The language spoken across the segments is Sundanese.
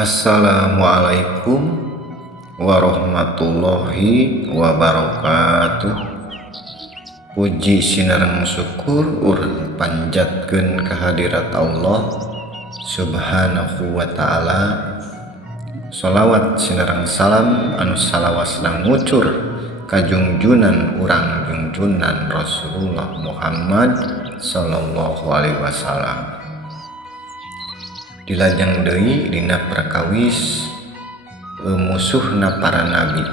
Assalamualaikum warahmatullahi wabarakatuh. Puji sinareng syukur urang panjatkeun kehadirat Allah subhanahu wa ta'ala. Sholawat sinareng salam anu salawasna ngucur kajungjunan urang junjunan Rasulullah Muhammad sallallahu alaihi wasallam. Dilajeng deui dina perkawis musuhna para nabi,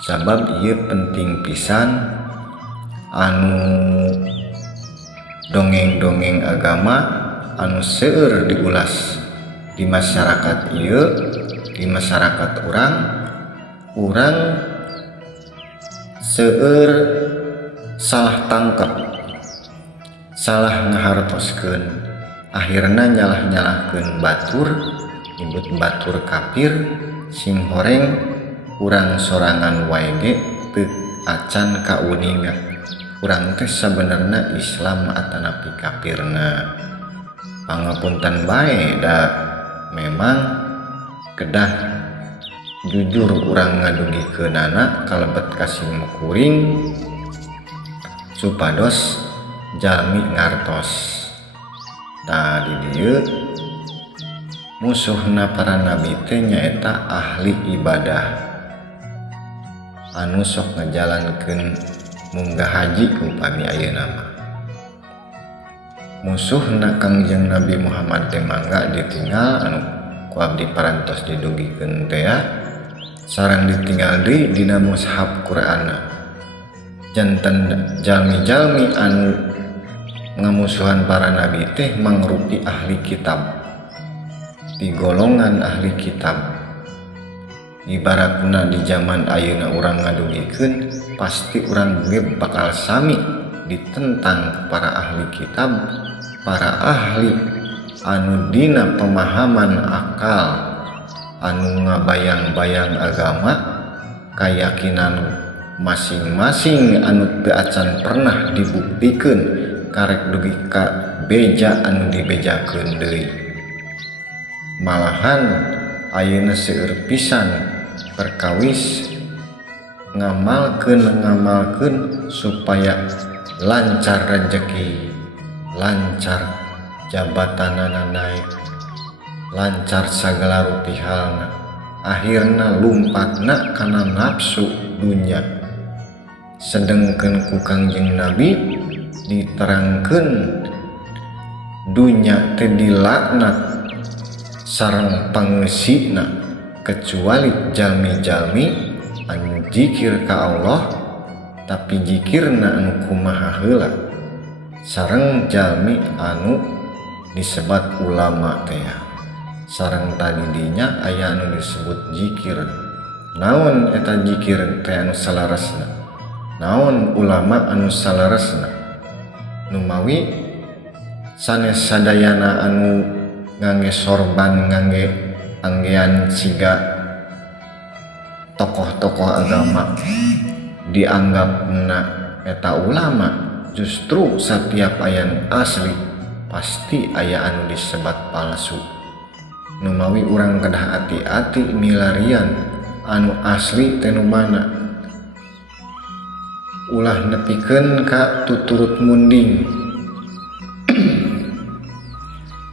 sabab ieu penting pisan anu dongeng-dongeng agama anu seueur diulas di masyarakat ieu, di masyarakat urang seueur salah tangkap, salah ngahartoskeun, akhirna nyalah-nyalahkeun batur, nyebut batur kafir, sing horeng urang sorangan wae ge teu acan kauninga. Urang teh sabenerna Islam atanapi kafirna. Pangapunten bae da memang kedah jujur urang ngadugikeunana kalebet ka simkuring supados jalmi ngartos. Tadi dieu musuhna para nabi teh nyaeta ahli ibadah anu sok ngajalankeun munggah haji upami ayeuna mah. Musuhna Kangjeng Nabi Muhammad teh mangga ditinggal anu ku abdi parantos didugikeun teh sareng ditinggal deui dina mushaf Qur'anna. Janten jalmi-jalmi anu ngamusuhan para nabi teh mangrupi ahli kitab, di golongan ahli kitab. Ibaratna di zaman ayeuna urang ngadugikeun pasti urang ge bakal sami ditentang para ahli kitab, para ahli anu dina pemahaman akal, anu ngabayang-bayang agama, kayakinan masing-masing anu teu acan pernah dibuktikeun karek dugi ka beja anu dibejakeun deui. Malahan ayeuna seueur pisan perkawis ngamalkeun supaya lancar rezeki, lancar jabatanana naik, lancar sagala rupihalna. Akhirna lumpatna kana nafsu dunya. Sedengkeun ku Kangjeng Nabi diterangkeun dunya teh dilaknat sareng pangeusina kecuali jalmi-jalmi anu zikir ka Allah tapi zikirna anu kumaha heula, sareng jalmi anu disebat ulama teh. Sareng tadi dinya aya anu disebut zikir. Naon eta zikir teh anu salaresna? Naon ulama anu salaresna? Numawi sanes sadayana anu ngangge sorban, ngangge anggean siga tokoh-tokoh agama dianggapna eta ulama, justru setiap aya asli pasti aya anu disebat palsu. Numawi urang kedah hati-hati milarian anu asli teh nu mana, ulah nepikeun ka tuturut munding,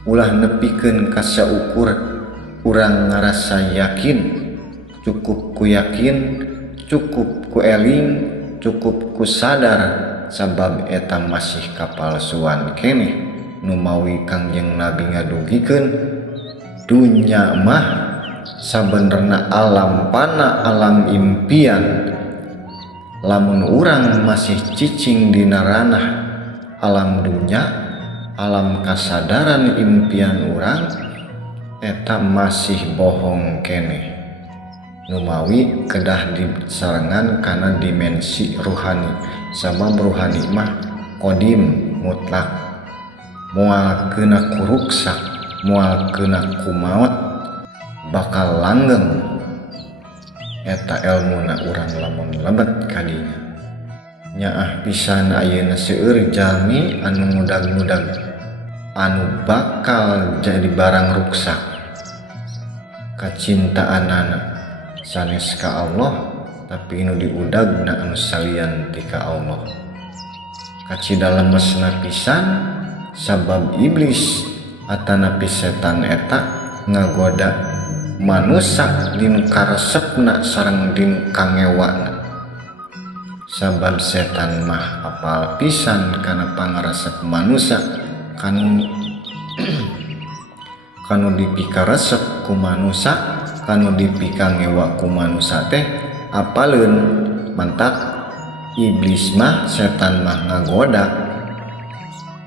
ulah nepikeun ka saukur urang ngarasa yakin, cukup ku yakin, cukup ku eling, cukup ku sadar sabab eta masih kapalsuan keneh. Numawi Kangjeng Nabi ngadugikeun dunya mah sabenerna alam pana, alam impian. Lamun urang masih cicing dina ranah alam dunya, alam kasadaran impian urang, eta masih bohong keneh. Numawi kedah disarengan kana dimensi ruhani, sabab ruhani mah qadim mutlak, moal keuna ku ruksak, moal keuna ku maot bakal langgeng. Eta elmuna urang lamun lebet kadinya. Nyaah pisan ayeuna seueur jalmi anu mudag-mudag anu bakal jadi barang ruksak, kacintaanana sanes ka Allah tapi nu diudagna anu salian ti ka Allah. Kacidallemesna pisan sabab iblis atanapi setan eta ngagoda manusia dinu karesepna sareng dinu kangewana. Sabab setan mah apal pisan kana pangaresep manusia kanu dipikaresep ku manusia, kanu dipikangewa ku manusia teh apaleun. Mantak iblis mah setan mah ngagoda,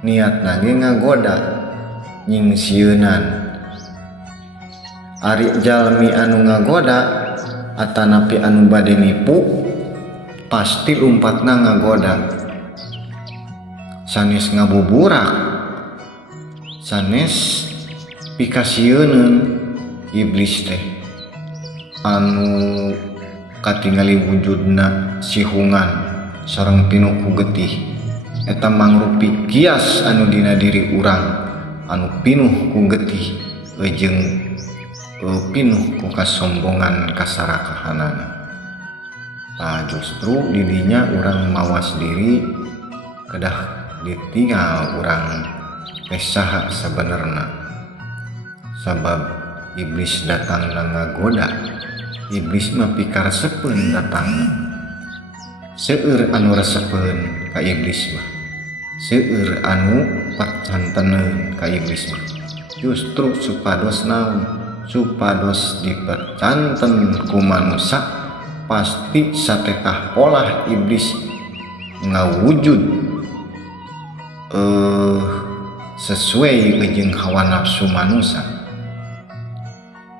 niat nage ngagoda nyingsieunan. Ari jalmi anu ngagoda atanapi anu bade nipu pasti umpatna ngagoda. Sanes ngabuburak, sanes pikasieun iblis teh anu katingali wujudna sihungan sareng pinuh ku getih eta mangrupi kias anu dina diri urang anu pinuh ku getih jeung pinuh ku kasombongan kasarakahanana. Justru didinya urang mawas diri kedah ditinggal urang teh saha sabenerna. Sabab iblis datang ngagoda, iblis mah pikaresepeun datang. Seueur anu resepeun ka iblis mah, seueur anu percanteneun ka iblis mah. Justru supados naon? Supados dipercanten ku manusia pasti satekah polah iblis ngawujud sesuai jeung hawa nafsu manusia.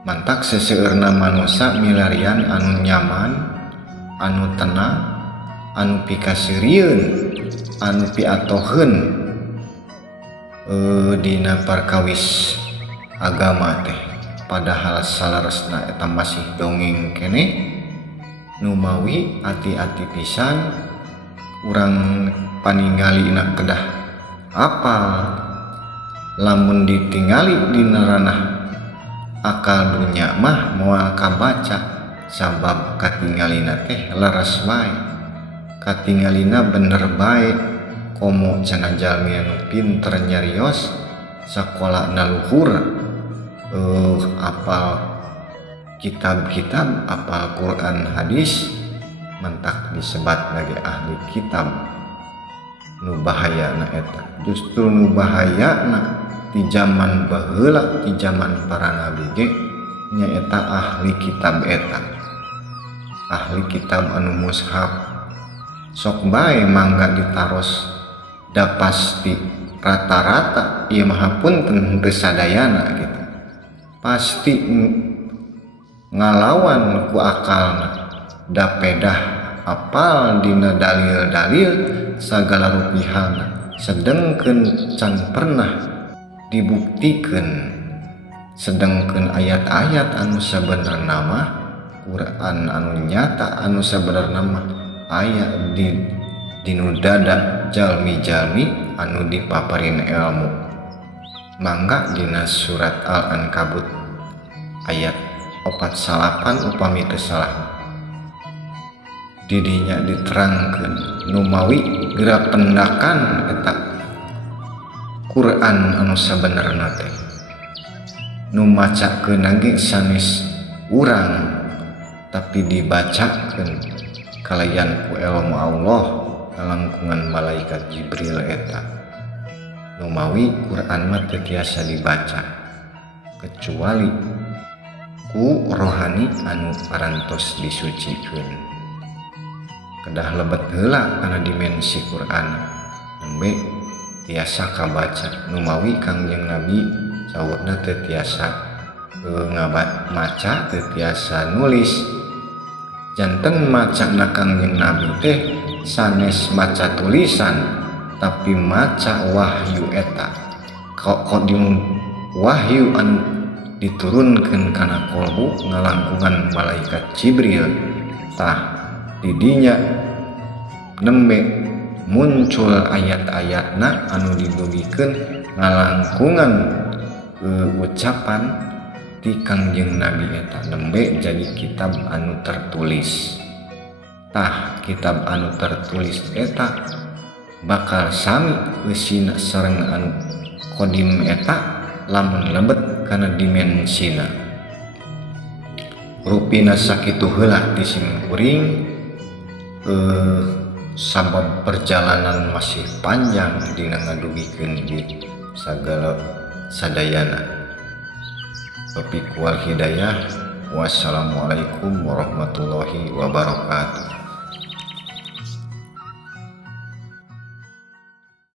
Mantak seseueurna manusia milarian anu nyaman, anu tenang, anu pikasirieun, anu piatoheun dina perkawis agama teh. Padahal salaresna eta masih dongeng keneh. Nu mawi ati-ati pisan urang paninggalina kedah apal lamun ditingali dina ranah akal dunya mah moal kabaca. Sabab katingalina teh leres bae, katingalina bener bae. Komo cenah jalmi anu pinter nyarios sakolana luhur, apal kitab-kitab, apal Quran hadis, mentak disebat lagi ahli kitab. Nu bahayana eta, justru nu bahayana di zaman baheula, di zaman para nabi ge nyaeta ahli kitab eta. Ahli kitab anu mushaf sok bae mangga ditaros da pasti rata-rata ieu mah punten teu sadayana gitu. Pasti ngalawan ku akalna da pedah apal dina dalil-dalil sagala rupihanna, sedengkeun can pernah dibuktikan, sedengkeun ayat-ayat anu sabenerna mah Quran anu nyata anu sabenerna mah aya dinu dada jalmi-jalmi anu dipaparin ilmu. Mangga dina surat Al-Ankabut ayat 48 upami teu salah didinya diterangkeun nu mawi geura pendakan eta Quran anu sabenerna teh nu macakeun ge sanes urang tapi dibacakeun kalayan ku ilmu Allah kalangkungan malaikat Jibril eta. Nu mawi Quran mah teu tiasa dibaca kecuali ku rohani anu parantos disucikeun. Kedah lebet heula kana dimensi Quran nembe tiasa kabaca. Nu mawi Kangjeng Nabi saurna teu tiasa maca, teu tiasa nulis. Janten macana Kangjeng Nabi teh sanes maca tulisan tapi maca wahyu eta. Kok di wahyu anu diturunkeun kana kolbu ngalangkungan malaikat Jibril tah didinya nembe muncul ayat-ayatna anu didugikeun ngalangkungan ucapan ti Kangjeng Nabi eta nembe jadi kitab anu tertulis. Tah kitab anu tertulis eta bakal sami eusina sareng anu kodim eta lamun lebet kana dimensina. Rupina sakitu heula ti sim kuring sabab perjalanan masih panjang dina ngadugikeun di sagala sadayana. Taufiq wal hidayah. Wassalamualaikum warahmatullahi wabarakatuh.